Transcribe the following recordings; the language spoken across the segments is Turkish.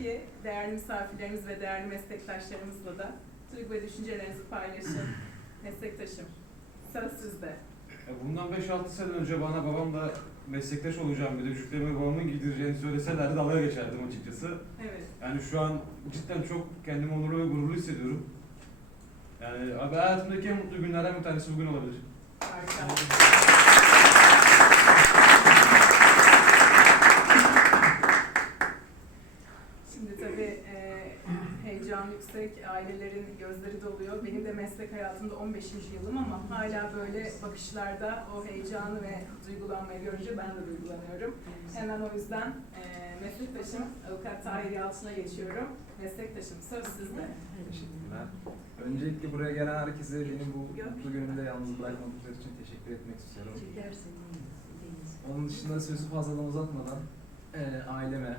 ki değerli misafirlerimiz ve değerli meslektaşlarımızla da duygu ve düşüncelerinizi paylaşın. Meslektaşım, söz sizde. Bundan 5-6 sene önce bana babam da meslektaş olacağım bir de cücüklerimi babamın giydireceğini söyleselerdi dalga geçerdim açıkçası. Evet. Yani şu an cidden çok kendimi onurlu ve gururlu hissediyorum. Yani abi hayatımdaki en mutlu günlerden bir tanesi bugün olabilir. Harika. Heyecan yüksek, ailelerin gözleri doluyor. Benim de meslek hayatımda 15. yılım ama hala böyle bakışlarda o heyecanı ve duygulanmayı görünce ben de duygulanıyorum. Hemen o yüzden e, meslektaşım Avukat Tahir Yalçın'a geçiyorum. Meslektaşım söz sizde. Teşekkürler. Öncelikle buraya gelen herkese benim bu mutlu günümde yalnız bırakmadıkları için teşekkür etmek istiyorum. Onun dışında sözü fazladan uzatmadan eee aileme,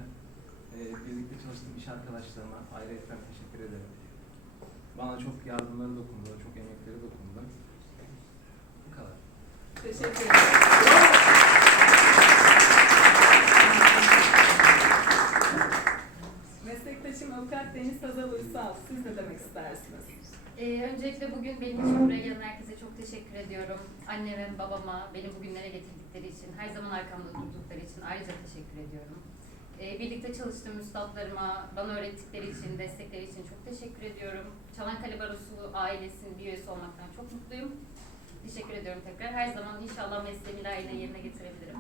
eee birlikte çalıştığım iş arkadaşlarıma ayrıca ederim. Bana çok yardımları dokundu, çok emekleri dokundu. Bu kadar. Teşekkür ederim. Meslektaşım Avukat Deniz Hazal Uysal, siz ne demek istersiniz? Ee, öncelikle bugün benim için buraya gelen herkese çok teşekkür ediyorum. Anneme, babama, beni bugünlere getirdikleri için, her zaman arkamda durdukları için ayrıca teşekkür ediyorum. Ee, birlikte çalıştığım üstadlarıma, bana öğrettikleri için, destekleri için çok teşekkür ediyorum. Çanakkale Barosu ailesinin bir üyesi olmaktan çok mutluyum. Teşekkür ediyorum tekrar. Her zaman inşallah mesleğimi layığıyla yerine getirebilirim.